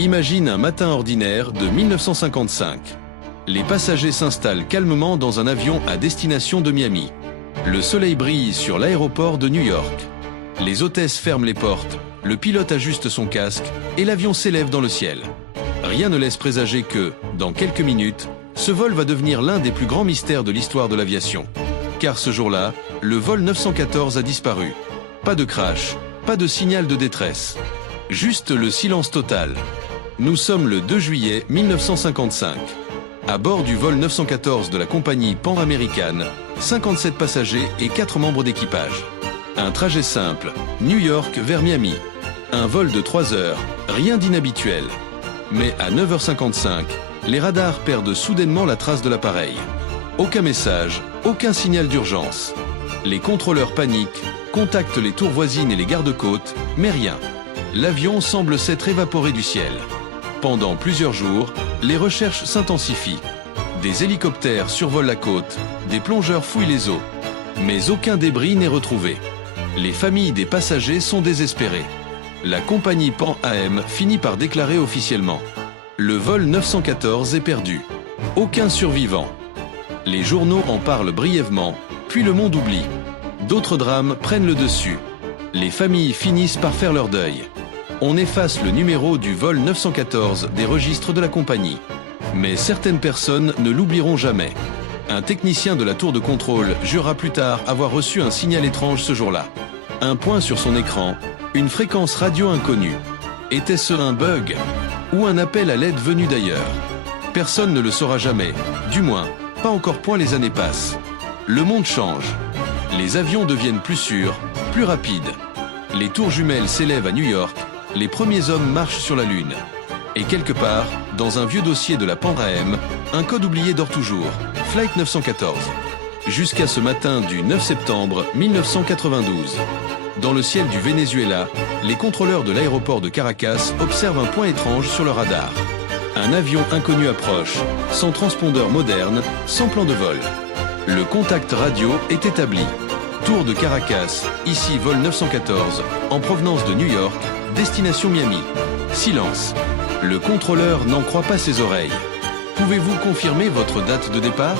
Imagine un matin ordinaire de 1955. Les passagers s'installent calmement dans un avion à destination de Miami. Le soleil brille sur l'aéroport de New York. Les hôtesses ferment les portes, le pilote ajuste son casque et l'avion s'élève dans le ciel. Rien ne laisse présager que, dans quelques minutes, ce vol va devenir l'un des plus grands mystères de l'histoire de l'aviation. Car ce jour-là, le vol 914 a disparu. Pas de crash, pas de signal de détresse. Juste le silence total. Nous sommes le 2 juillet 1955. À bord du vol 914 de la compagnie Pan American, 57 passagers et 4 membres d'équipage. Un trajet simple, New York vers Miami. Un vol de 3 heures, rien d'inhabituel. Mais à 9h55, les radars perdent soudainement la trace de l'appareil. Aucun message, aucun signal d'urgence. Les contrôleurs paniquent, contactent les tours voisines et les gardes-côtes, mais rien. L'avion semble s'être évaporé du ciel. Pendant plusieurs jours, les recherches s'intensifient. Des hélicoptères survolent la côte, des plongeurs fouillent les eaux. Mais aucun débris n'est retrouvé. Les familles des passagers sont désespérées. La compagnie Pan AM finit par déclarer officiellement: le vol 914 est perdu. Aucun survivant. Les journaux en parlent brièvement, puis le monde oublie. D'autres drames prennent le dessus. Les familles finissent par faire leur deuil. On efface le numéro du vol 914 des registres de la compagnie. Mais certaines personnes ne l'oublieront jamais. Un technicien de la tour de contrôle jurera plus tard avoir reçu un signal étrange ce jour-là. Un point sur son écran, une fréquence radio inconnue. Était-ce un bug ou un appel à l'aide venu d'ailleurs? Personne ne le saura jamais, du moins, pas encore point les années passent. Le monde change. Les avions deviennent plus sûrs, plus rapides. Les tours jumelles s'élèvent à New York, les premiers hommes marchent sur la Lune. Et quelque part, dans un vieux dossier de la Pan AM, un code oublié dort toujours, Flight 914. Jusqu'à ce matin du 9 septembre 1992. Dans le ciel du Venezuela, les contrôleurs de l'aéroport de Caracas observent un point étrange sur le radar. Un avion inconnu approche, sans transpondeur moderne, sans plan de vol. Le contact radio est établi. Tour de Caracas, ici vol 914, en provenance de New York, destination Miami. Silence. Le contrôleur n'en croit pas ses oreilles. Pouvez-vous confirmer votre date de départ?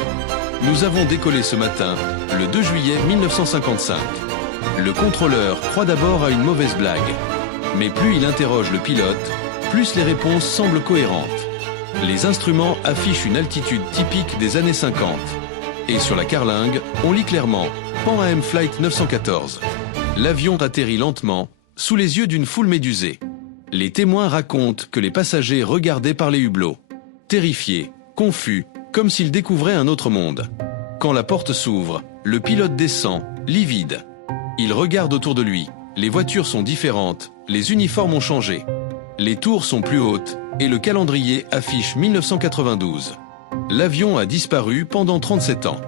Nous avons décollé ce matin, le 2 juillet 1955. Le contrôleur croit d'abord à une mauvaise blague. Mais plus il interroge le pilote, plus les réponses semblent cohérentes. Les instruments affichent une altitude typique des années 50. Et sur la carlingue, on lit clairement Pan AM Flight 914. L'avion atterrit lentement, sous les yeux d'une foule médusée. Les témoins racontent que les passagers regardaient par les hublots. Terrifiés, confus, comme s'ils découvraient un autre monde. Quand la porte s'ouvre, le pilote descend, livide. Il regarde autour de lui. Les voitures sont différentes, les uniformes ont changé. Les tours sont plus hautes, et le calendrier affiche 1992. L'avion a disparu pendant 37 ans.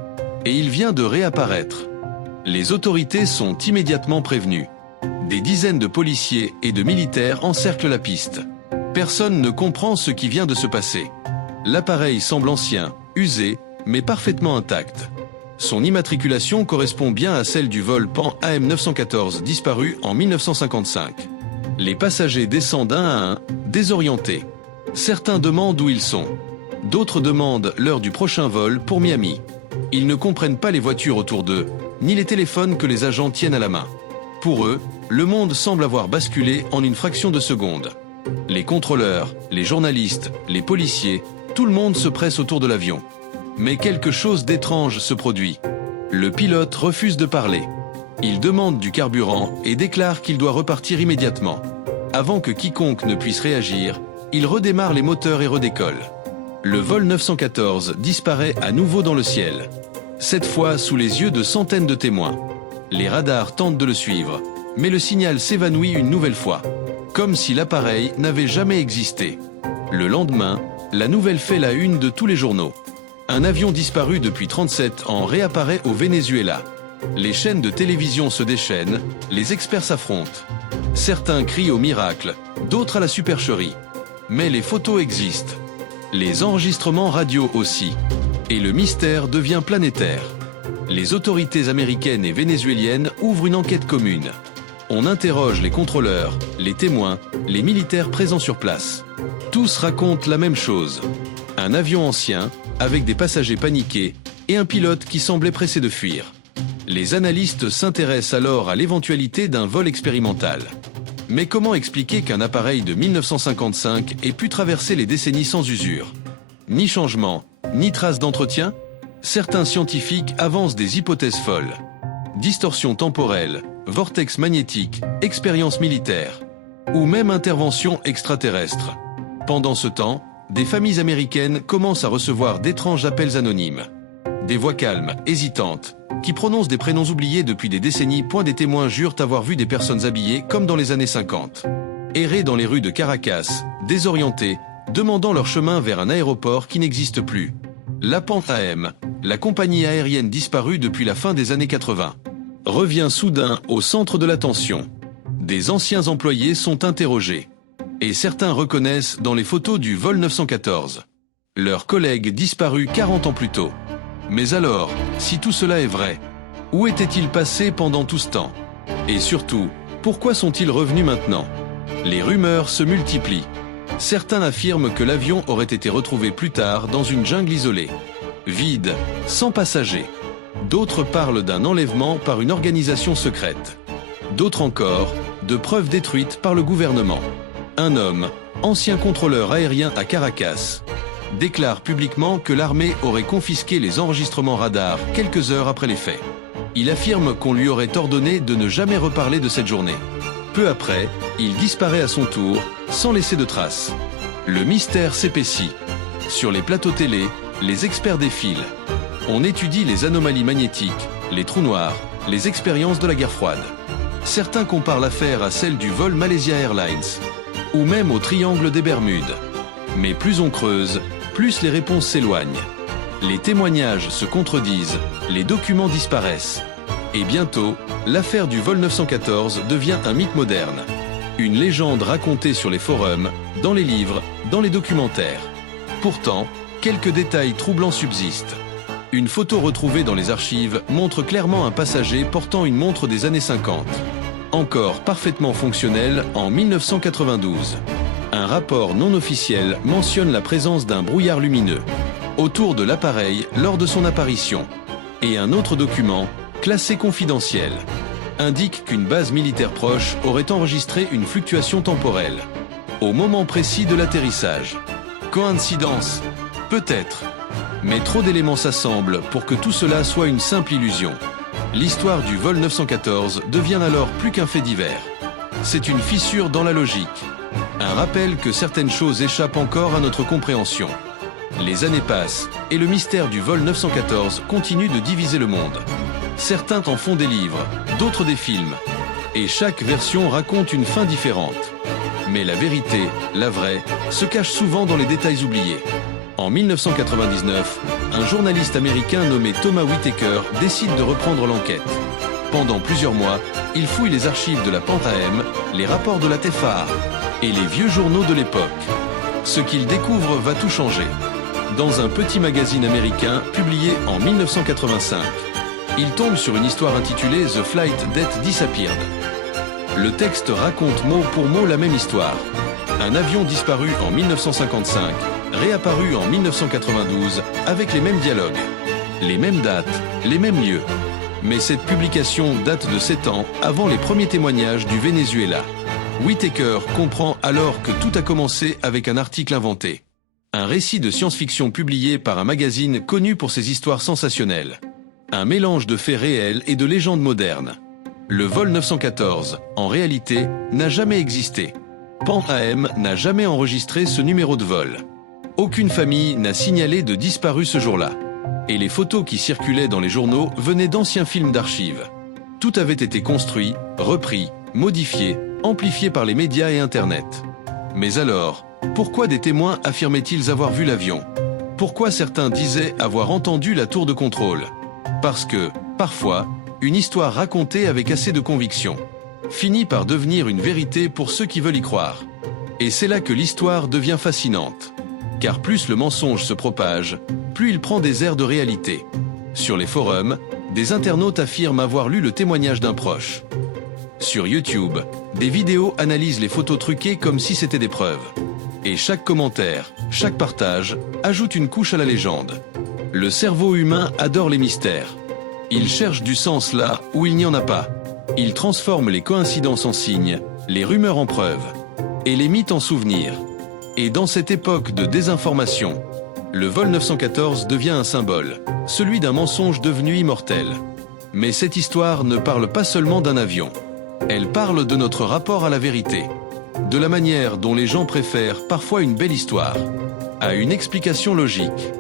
Et il vient de réapparaître. Les autorités sont immédiatement prévenues. Des dizaines de policiers et de militaires encerclent la piste. Personne ne comprend ce qui vient de se passer. L'appareil semble ancien, usé, mais parfaitement intact. Son immatriculation correspond bien à celle du vol Pan AM 914 disparu en 1955. Les passagers descendent un à un, désorientés. Certains demandent où ils sont. D'autres demandent l'heure du prochain vol pour Miami. Ils ne comprennent pas les voitures autour d'eux, ni les téléphones que les agents tiennent à la main. Pour eux, le monde semble avoir basculé en une fraction de seconde. Les contrôleurs, les journalistes, les policiers, tout le monde se presse autour de l'avion. Mais quelque chose d'étrange se produit. Le pilote refuse de parler. Il demande du carburant et déclare qu'il doit repartir immédiatement. Avant que quiconque ne puisse réagir, il redémarre les moteurs et redécolle. Le vol 914 disparaît à nouveau dans le ciel. Cette fois sous les yeux de centaines de témoins. Les radars tentent de le suivre, mais le signal s'évanouit une nouvelle fois. Comme si l'appareil n'avait jamais existé. Le lendemain, la nouvelle fait la une de tous les journaux. Un avion disparu depuis 37 ans réapparaît au Venezuela. Les chaînes de télévision se déchaînent, les experts s'affrontent. Certains crient au miracle, d'autres à la supercherie. Mais les photos existent. Les enregistrements radio aussi. Et le mystère devient planétaire. Les autorités américaines et vénézuéliennes ouvrent une enquête commune. On interroge les contrôleurs, les témoins, les militaires présents sur place. Tous racontent la même chose. Un avion ancien, avec des passagers paniqués, et un pilote qui semblait pressé de fuir. Les analystes s'intéressent alors à l'éventualité d'un vol expérimental. Mais comment expliquer qu'un appareil de 1955 ait pu traverser les décennies sans usure? Ni changement, ni trace d'entretien? Certains scientifiques avancent des hypothèses folles. Distorsion temporelle, vortex magnétique, expérience militaire, ou même intervention extraterrestre. Pendant ce temps, des familles américaines commencent à recevoir d'étranges appels anonymes. Des voix calmes, hésitantes, qui prononcent des prénoms oubliés depuis des décennies. Des témoins jurent avoir vu des personnes habillées comme dans les années 50. Errer dans les rues de Caracas, désorientées, demandant leur chemin vers un aéroport qui n'existe plus. La Pan Am, la compagnie aérienne disparue depuis la fin des années 80, revient soudain au centre de l'attention. Des anciens employés sont interrogés. Et certains reconnaissent dans les photos du vol 914 leurs collègues disparus 40 ans plus tôt. Mais alors, si tout cela est vrai, où étaient-ils passés pendant tout ce temps? Et surtout, pourquoi sont-ils revenus maintenant? Les rumeurs se multiplient. Certains affirment que l'avion aurait été retrouvé plus tard dans une jungle isolée, vide, sans passagers. D'autres parlent d'un enlèvement par une organisation secrète. D'autres encore, de preuves détruites par le gouvernement. Un homme, ancien contrôleur aérien à Caracas, déclare publiquement que l'armée aurait confisqué les enregistrements radars quelques heures après les faits. Il affirme qu'on lui aurait ordonné de ne jamais reparler de cette journée. Peu après, il disparaît à son tour, sans laisser de traces. Le mystère s'épaissit. Sur les plateaux télé, les experts défilent. On étudie les anomalies magnétiques, les trous noirs, les expériences de la guerre froide. Certains comparent l'affaire à celle du vol Malaysia Airlines, ou même au triangle des Bermudes. Mais plus on creuse, plus les réponses s'éloignent. Les témoignages se contredisent, les documents disparaissent. Et bientôt, l'affaire du vol 914 devient un mythe moderne. Une légende racontée sur les forums, dans les livres, dans les documentaires. Pourtant, quelques détails troublants subsistent. Une photo retrouvée dans les archives montre clairement un passager portant une montre des années 50. Encore parfaitement fonctionnelle en 1992. Un rapport non officiel mentionne la présence d'un brouillard lumineux autour de l'appareil lors de son apparition. Et un autre document, classé confidentiel, indique qu'une base militaire proche aurait enregistré une fluctuation temporelle au moment précis de l'atterrissage. Coïncidence? Peut-être. Mais trop d'éléments s'assemblent pour que tout cela soit une simple illusion. L'histoire du vol 914 devient alors plus qu'un fait divers. C'est une fissure dans la logique. Un rappel que certaines choses échappent encore à notre compréhension. Les années passent, et le mystère du vol 914 continue de diviser le monde. Certains en font des livres, d'autres des films. Et chaque version raconte une fin différente. Mais la vérité, la vraie, se cache souvent dans les détails oubliés. En 1999, un journaliste américain nommé Thomas Whitaker décide de reprendre l'enquête. Pendant plusieurs mois, il fouille les archives de la Pan Am, les rapports de la TFAA et les vieux journaux de l'époque. Ce qu'il découvre va tout changer. Dans un petit magazine américain publié en 1985, il tombe sur une histoire intitulée The Flight That Disappeared. Le texte raconte mot pour mot la même histoire. Un avion disparu en 1955, réapparu en 1992 avec les mêmes dialogues, les mêmes dates, les mêmes lieux. Mais cette publication date de 7 ans avant les premiers témoignages du Venezuela. Whitaker comprend alors que tout a commencé avec un article inventé. Un récit de science-fiction publié par un magazine connu pour ses histoires sensationnelles. Un mélange de faits réels et de légendes modernes. Le vol 914, en réalité, n'a jamais existé. Pan Am n'a jamais enregistré ce numéro de vol. Aucune famille n'a signalé de disparu ce jour-là. Et les photos qui circulaient dans les journaux venaient d'anciens films d'archives. Tout avait été construit, repris, modifié, amplifié par les médias et Internet. Mais alors, pourquoi des témoins affirmaient-ils avoir vu l'avion? Pourquoi certains disaient avoir entendu la tour de contrôle? Parce que, parfois, une histoire racontée avec assez de conviction finit par devenir une vérité pour ceux qui veulent y croire. Et c'est là que l'histoire devient fascinante. Car plus le mensonge se propage, plus il prend des airs de réalité. Sur les forums, des internautes affirment avoir lu le témoignage d'un proche. Sur YouTube, des vidéos analysent les photos truquées comme si c'était des preuves. Et chaque commentaire, chaque partage, ajoute une couche à la légende. Le cerveau humain adore les mystères. Il cherche du sens là où il n'y en a pas. Il transforme les coïncidences en signes, les rumeurs en preuves, et les mythes en souvenirs. Et dans cette époque de désinformation, le vol 914 devient un symbole, celui d'un mensonge devenu immortel. Mais cette histoire ne parle pas seulement d'un avion. Elle parle de notre rapport à la vérité, de la manière dont les gens préfèrent parfois une belle histoire à une explication logique.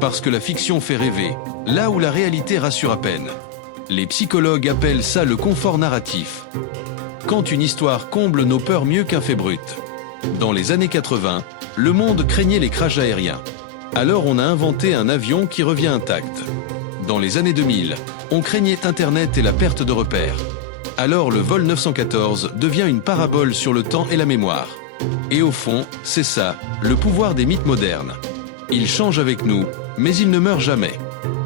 Parce que la fiction fait rêver, là où la réalité rassure à peine. Les psychologues appellent ça le confort narratif. Quand une histoire comble nos peurs mieux qu'un fait brut. Dans les années 80, le monde craignait les crashs aériens. Alors on a inventé un avion qui revient intact. Dans les années 2000, on craignait Internet et la perte de repères. Alors le vol 914 devient une parabole sur le temps et la mémoire. Et au fond, c'est ça, le pouvoir des mythes modernes. Ils changent avec nous, mais ils ne meurent jamais.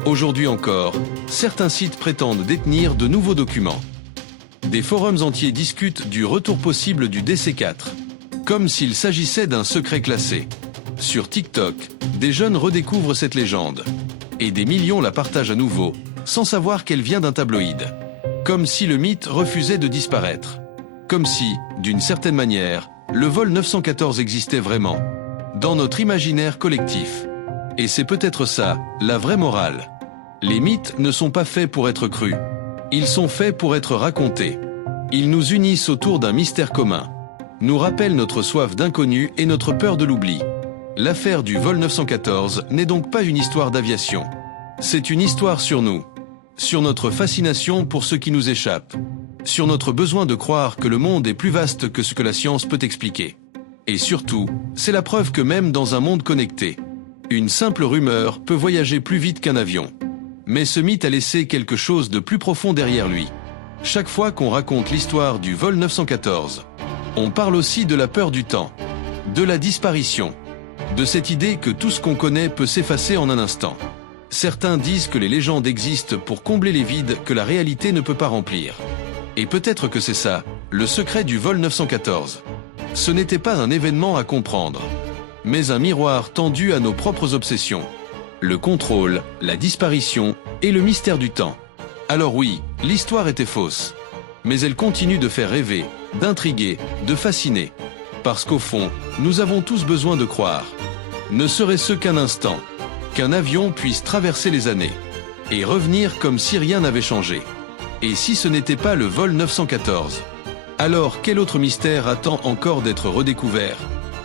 Aujourd'hui encore, certains sites prétendent détenir de nouveaux documents. Des forums entiers discutent du retour possible du DC-4, comme s'il s'agissait d'un secret classé. Sur TikTok, des jeunes redécouvrent cette légende. Et des millions la partagent à nouveau, sans savoir qu'elle vient d'un tabloïd. Comme si le mythe refusait de disparaître. Comme si, d'une certaine manière, le vol 914 existait vraiment. Dans notre imaginaire collectif. Et c'est peut-être ça, la vraie morale. Les mythes ne sont pas faits pour être crus. Ils sont faits pour être racontés. Ils nous unissent autour d'un mystère commun. Nous rappellent notre soif d'inconnu et notre peur de l'oubli. L'affaire du vol 914 n'est donc pas une histoire d'aviation. C'est une histoire sur nous. Sur notre fascination pour ce qui nous échappe. Sur notre besoin de croire que le monde est plus vaste que ce que la science peut expliquer. Et surtout, c'est la preuve que même dans un monde connecté, une simple rumeur peut voyager plus vite qu'un avion. Mais ce mythe a laissé quelque chose de plus profond derrière lui. Chaque fois qu'on raconte l'histoire du vol 914, on parle aussi de la peur du temps, de la disparition, de cette idée que tout ce qu'on connaît peut s'effacer en un instant. Certains disent que les légendes existent pour combler les vides que la réalité ne peut pas remplir. Et peut-être que c'est ça, le secret du vol 914. Ce n'était pas un événement à comprendre, mais un miroir tendu à nos propres obsessions. Le contrôle, la disparition et le mystère du temps. Alors oui, l'histoire était fausse. Mais elle continue de faire rêver, d'intriguer, de fasciner. Parce qu'au fond, nous avons tous besoin de croire. Ne serait-ce qu'un instant. Qu'un avion puisse traverser les années. Et revenir comme si rien n'avait changé. Et si ce n'était pas le vol 914 ? Alors quel autre mystère attend encore d'être redécouvert ?